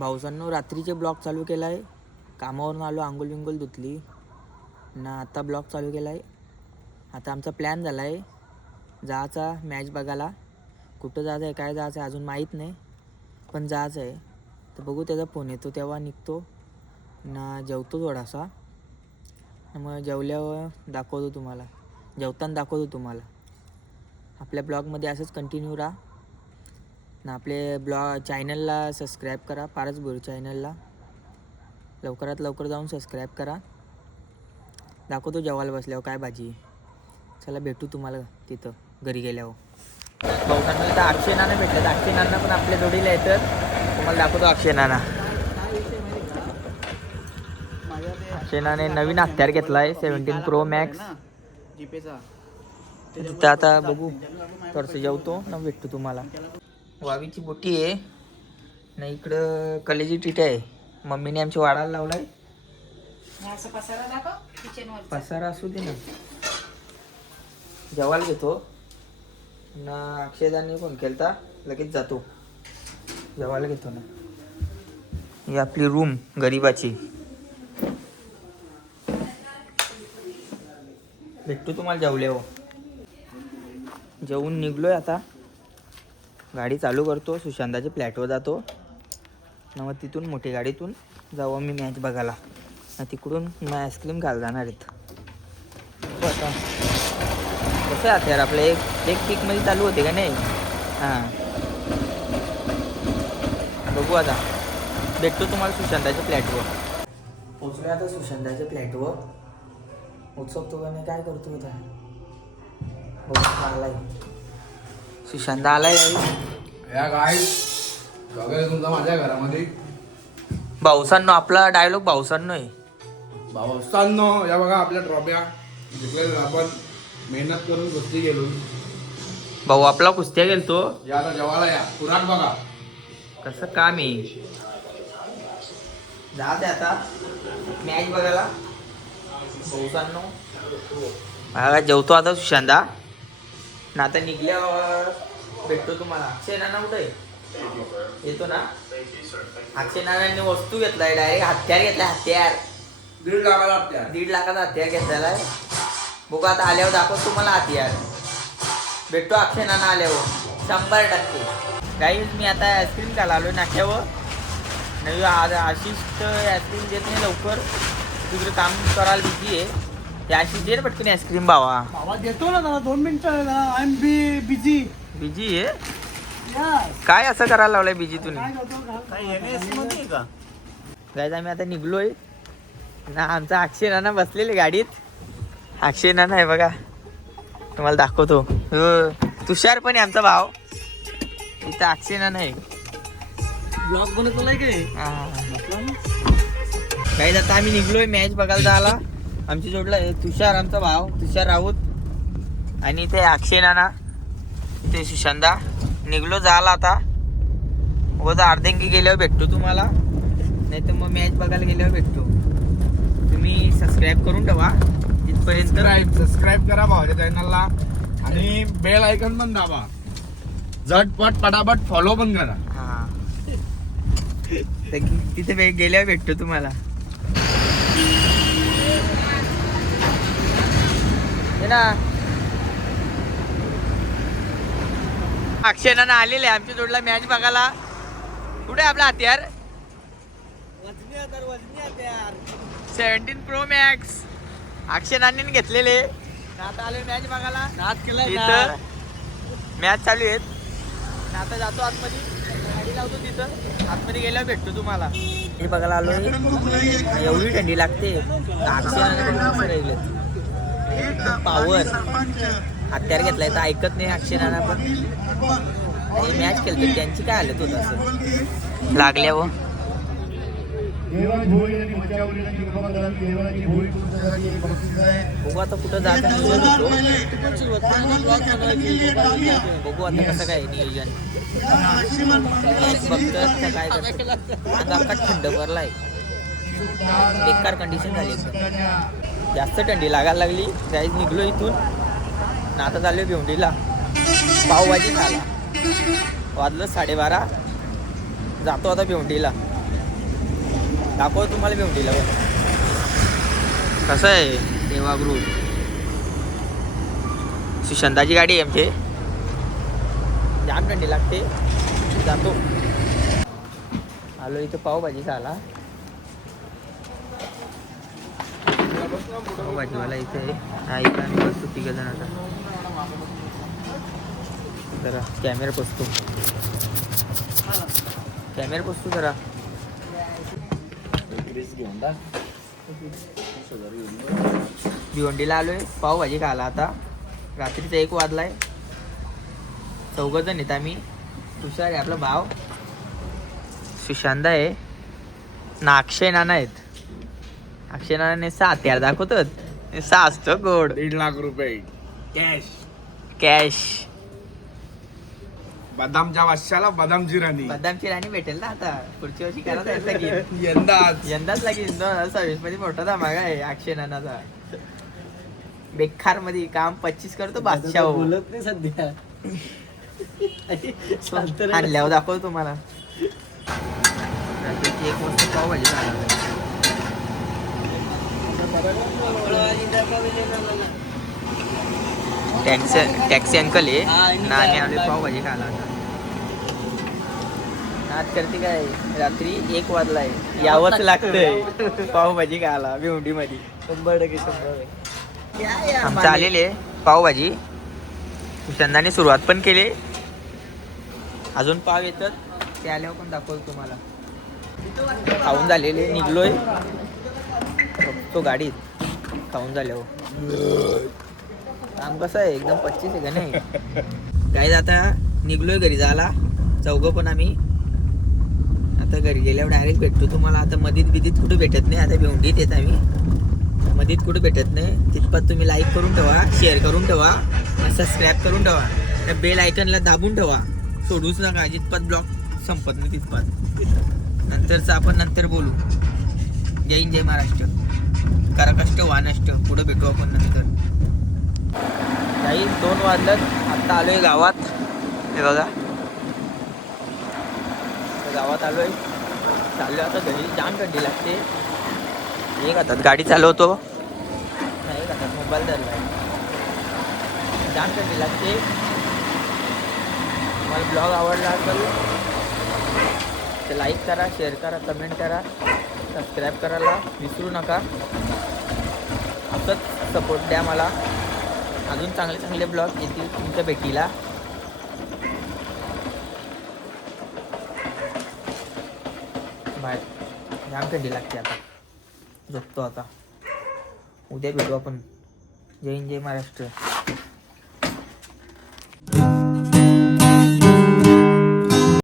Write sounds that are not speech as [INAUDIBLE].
भाऊसांनो रात्रीचे ब्लॉग चालू केला आहे कामावरून आलो आंघोळ बिंगोल धुतली. ना आता ब्लॉग चालू केला आहे आता आमचा प्लॅन झाला आहे जायचा मॅच बघायला. कुठं जायचं आहे काय जायचं आहे अजून माहीत नाही पण जायचं आहे तर बघू त्याचा फोन येतो तेव्हा निघतो. ना जेवतो थोडासा. मग जेवल्यावर दाखवतो तुम्हाला. जेवताना दाखवतो तुम्हाला. आपल्या ब्लॉगमध्ये असंच कंटिन्यू राहा. ना आपले ब्लॉग चॅनलला सबस्क्राईब करा पारच बोर चॅनलला. लवकरात लवकर जाऊन सबस्क्राईब करा. दाखवतो जेवायला बसल्यावर काय भाजी. चला भेटू तुम्हाला तिथं घरी गेल्यावर. भाऊकांना तर अक्षय नाना भेटलं अक्षय नाना पण आपल्या जोडीला येतात तुम्हाला दाखवतो अक्षय नाना. अक्षय नाने नवीन हत्यार घेतला आहे सेव्हन्टीन प्रो मॅक्स जीपेचा तिथं आता बघू थोडंसं जेवतो ना भेटतो तुम्हाला. वावीची बोटी आहे. ना इकडं कलेजी टीट आहे. मम्मीने आमची वाढायला लावलाय. पसारा असू दे ना. जेवायला घेतो. ना अक्षयदाने फोन केलता. लगेच जातो. जेवायला घेतो ना. ही आपली रूम गरीबाची. भेटतो तुम्हाला जेवल्यावर. जेवून निघलोय आता. गाडी चालू करतो सुशांताच्या फ्लॅटवर जातो. न मग तिथून मोठी गाडीतून जाऊ आम्ही मॅच बघायला. ना तिकडून मग आईस्क्रीम घाल जाणार आहेत. बघू आता. कसं आहे यार आपलं एक एक पीकमध्ये चालू होते का नाही? हां. बघू आता. भेटतो तुम्हाला सुशांताच्या फ्लॅटवर पोचलो आता सुशांताच्या फ्लॅटवर उत्सव तो काय करतो आता? बघू आहे सुशांत आलाय या काय बघायला तुमचा माझ्या घरामध्ये. भाऊसांनो आपला डायलॉग भाऊसांनो आहे. भाऊ असताना या बघा आपल्या ट्रॉफ्या जिंकलेल्या आपण. मेहनत करून गोष्टी गेलो भाऊ आपला कुस्त्या गेलतो. या आता जेवायला या. खुराक बघा. कसं काम आहे? जा दे आता. मॅच बघायला. भाऊसांनो. बघा जेवतो आता सुशांता ना आता निघल्यावर. भेटतो तुम्हाला. अक्षय नाना कुठे आहे? येतो ना? अक्षय नानांनी वस्तू घेतलाय डायरेक्ट हत्यार घेतलाय हत्यार. दीड लाखाला दीड लाखाचा हत्यार घेतलेला आहे. बघू आता आल्यावर दाखवतो तुम्हाला हत्यार. भेटतो अक्षय नाना आल्यावर. शंभर टक्के. काही मी आता आईस्क्रीम खायला आलो नाक्यावर. नवी आज आशिष आईस्क्रीम देत नाही लवकर. तिकडे काम करायला बिझी आहे. आशिष दे ना पटकन आईस्क्रीम भावा आवाज देतो ना जरा दोन मिनिटं I am be busy busy आहे? काय असं करायला लावलंय बिझी तुम्ही? का? गायज आम्ही आता निघलोय. ना आमचा अक्षय नाना बसलेले गाडीत. अक्षय नाना आहे बघा. तुम्हाला दाखवतो. हो, तुषार पण आहे आमचा भाव. इथं अक्षय नाना आहे. ब्लॉग बनवतो नाही काय गाईज आता आम्ही निघलोय मॅच बघायला जायला. आमच्या जोडला तुषार आमचा भाव तुषार राऊत आणि ते अक्षय नाना ते सुशांदा निघलो जायला आता. बघा अर्धेंगी गेल्यावर भेटतो तुम्हाला. नाही तर मग मॅच बघायला गेल्यावर भेटतो. तुम्ही सबस्क्राईब करून ठेवा. तिथपर्यंत सबस्क्राईब सबस्क्राईब करा भावाच्या चॅनलला आणि बेल आयकन पण दाबा. झटपट पटापट फॉलो पण करा. हा. [LAUGHS] तर तिथे गेल्यावर भेटतो तुम्हाला. ना. अक्षय नाना आलेले आमच्या जोडला मॅच बघायला. कुठे आपला हत्यार? सेव्हन्टीन प्रो मॅक्स अक्षय नानीने घेतलेले. आता आले मॅच बघायला. मॅच चालू आहेत. आता जातो आतमध्ये. गाडी लावतो तिथं. आतमध्ये गेल्यावर भेटतो तुम्हाला. हे बघायला आलो एवढी थंडी लागते. पावर. हत्यार घेतलाय तर ऐकत नाही अक्षरांना पण. मॅच खेळतो त्यांची काय हालत होत असं? लागल्यावर बघू आता कुठं होतो बघू आता कसं काय नियोजन. का काय करतात अंग अख्खा थंड भरलाय बेकार कंडिशन झाली एकदम. जास्त थंडी लागायला लागली. गाईज निघलो इथून. ना आता चाललो भिवंडीला. पावभाजी खाला वाजलं साडेबारा. जातो आता भिवंडीला. दाखव तुम्हाला भिवंडीला बघ कसं आहे? देवा ग्रुप सुशांताची गाडी आहे आमची. जाम थंडी लागते. जातो. आलो इथं पावभाजी खाला भाजीवाला इथे आई आणि बसतो तिघ जण आता जरा कॅमेरा पोचतो. कॅमेरा पोचतो जरा. भिवंडीला आलोय. पावभाजी खायला आता. रात्रीचा एक वाजलाय. चौघ जण येत आम्ही. तुषार आहे आपला भाव. सुशांत आहे. ना अक्षय नाना आहेत. अक्षय नानाने सहा त्यार दाखवतात सहा असतं गोड दीड लाख रुपये. कॅश कॅश बदामच्या वाशाला बदामची राणी बदामची राणी भेटेल ना आता. पुढच्या वर्षी करा जायचं लागेल [LAUGHS] यंदाच. यंदाच लागेल दोन हजार सव्वीसमध्ये मोठा धमाका आहे अक्षय नानाचा बेकारमध्ये काम पच्चीस करतो बादशाह हो. बोलत नाही सध्या. आणल्यावर दाखवतो तुम्हाला. [LAUGHS] एक वाजता पावभाजी खायला टॅक्सी टॅक्सी अंकल आहे. ना आम्ही आलोय पावभाजी खायला आता. नाच करते काय? रात्री एक वाजलाय. यावंच [LAUGHS] लागतंय. पावभाजी खायला भिवंडी मध्ये शंभर टक्के. शंभर. आमचं आलेले पावभाजी. सुशांताने सुरुवात पण केली. अजून पाव येतात. ते आल्यावर पण दाखवतो तुम्हाला. खाऊन झालेले निघलोय. बघतो गाडीत खाऊन झाल्यावर हो. काम कसं आहे? एकदम पच्चीस आहे का नाही? गाईज आता निघलोय घरी जायला. चौघं पण आम्ही. आता घरी गेल्यावर डायरेक्ट भेटतो तुम्हाला. आता मधीत बिदीत कुठे भेटत नाही. आता भेंडीत येत आम्ही. मधीत कुठे भेटत नाही. तिथपात तुम्ही लाईक करून ठेवा शेअर करून ठेवा सबस्क्राईब करून ठेवा. त्या बेल आयकनला दाबून ठेवा. सोडूच नका. जिथपात ब्लॉग संपत नाही तिथपात नंतरचं आपण नंतर बोलू. जय हिंद जय महाराष्ट्र. करा वानष्ट पुढे भेटू आपण नंतर. काही दोन वाजलं आत्ता आलोय गावात. हे बघा. गावात गावात आलोय. चाललो आता घरी. जाम थंडी लागते. एक हातात गाडी चालवतो. नाही एक हातात मोबाईल धरलाय. जाम थंडी लागते. मला ब्लॉग आवडला असेल तर लाईक करा शेअर करा कमेंट करा. सबस्क्राईब करायला विसरू नका. असंच सपोर्ट द्या मला. अजून चांगले चांगले ब्लॉग येतील तुमच्या भेटीला. बाय जाम थंडी लागते आता. झोपतो आता. उद्या भेटू आपण. जय हिंद जय महाराष्ट्र.